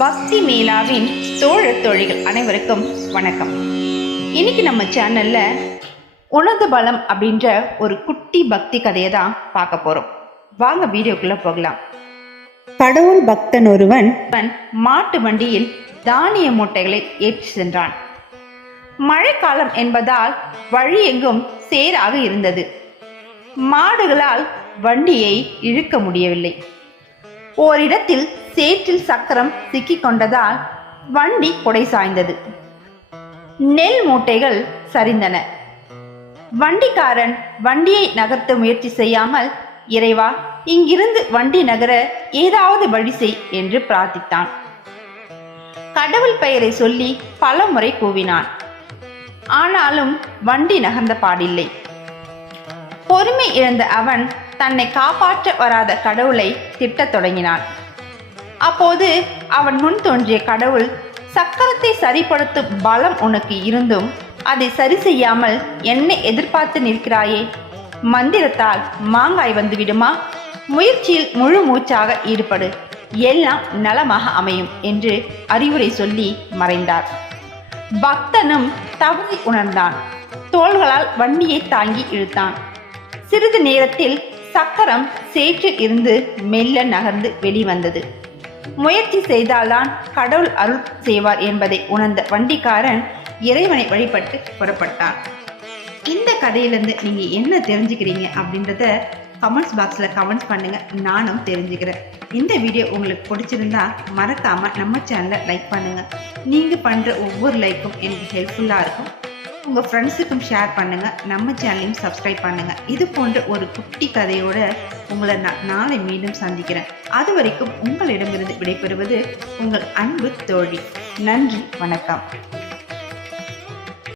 பக்தி மேலாவின் தோழர் தோழிகள் அனைவருக்கும் வணக்கம். இன்னைக்கு நம்ம சேனல்ல உணர்ந்த பலம் அப்படின்ற ஒரு குட்டி பக்தி கதையை தான் பார்க்க போறோம். வாங்க வீடியோக்குள்ள போகலாம். கடவுள் பக்தன் ஒருவன் மாட்டு வண்டியில் தானிய மூட்டைகளை ஏற்றி சென்றான். மழைக்காலம் என்பதால் வழி எங்கும் சேராக இருந்தது. மாடுகளால் வண்டியை இழுக்க முடியவில்லை. ஓரிடத்தில் சேற்றில் சக்கரம் சிக்கிக் கொண்டதால் வண்டி கொடை சாய்ந்தது. நெல் மூட்டைகள் சரிந்தன. வண்டிக்காரன் வண்டியை நகர்த்த முயற்சி செய்யாமல் இறைவா இங்கிருந்து வண்டி நகர ஏதாவது வழி செய் என்று பிரார்த்தித்தான். கடவுள் பெயரை சொல்லி பல முறை கூவினான். ஆனாலும் வண்டி நகர்ந்த பாடில்லை. பொறுமை இழந்த அவன் தன்னை காப்பாற்ற வராத கடவுளை திட்டத் தொடங்கினான். அப்போது அவன் முன் தோன்றிய கடவுள் சக்கரத்தை சரிப்படுத்தும் பலம் உனக்கு இருந்தும் அதை சரி செய்யாமல் என்னை எதிர்பார்த்து நிற்கிறாயே மந்திரத்தால் மாங்காய் வந்து விடுமா முயற்சியில் முழு மூச்சாக ஈடுபடு எல்லாம் நலமாக அமையும் என்று அறிவுரை சொல்லி மறைந்தார். பக்தனும் தகுதி உணர்ந்தான். தோள்களால் வண்டியை தாங்கி இழுத்தான். சிறிது நேரத்தில் சக்கரம் சேற்றில் இருந்து மெல்ல நகர்ந்து வெளிவந்தது. முயற்சி செய்தால்தான் கடவுள் அருள் செய்வார் என்பதை உணர்ந்த வண்டிக்காரன் இறைவனை வழிபட்டு புறப்பட்டான். இந்த கதையிலேருந்து நீங்கள் என்ன தெரிஞ்சுக்கிறீங்க அப்படின்றத கமெண்ட்ஸ் பாக்ஸில் கமெண்ட்ஸ் பண்ணுங்கள் நானும் தெரிஞ்சுக்கிறேன். இந்த வீடியோ உங்களுக்கு பிடிச்சிருந்தா மறக்காமல் நம்ம சேனலை லைக் பண்ணுங்கள் நீங்கள் பண்ணுற ஒவ்வொரு லைக்கும் எனக்கு ஹெல்ப்ஃபுல்லாக இருக்கும். உங்கள் ஃப்ரெண்ட்ஸுக்கும் ஷேர் பண்ணுங்கள் நம்ம சேனலையும் சப்ஸ்கிரைப் பண்ணுங்கள் இது போன்ற ஒரு குட்டி கதையோடு உங்களை நான் நாளை மீண்டும் சந்திக்கிறேன். அது வரைக்கும் உங்களிடமிருந்து விடைபெறுவது உங்கள் அன்பு தோழி. நன்றி வணக்கம்.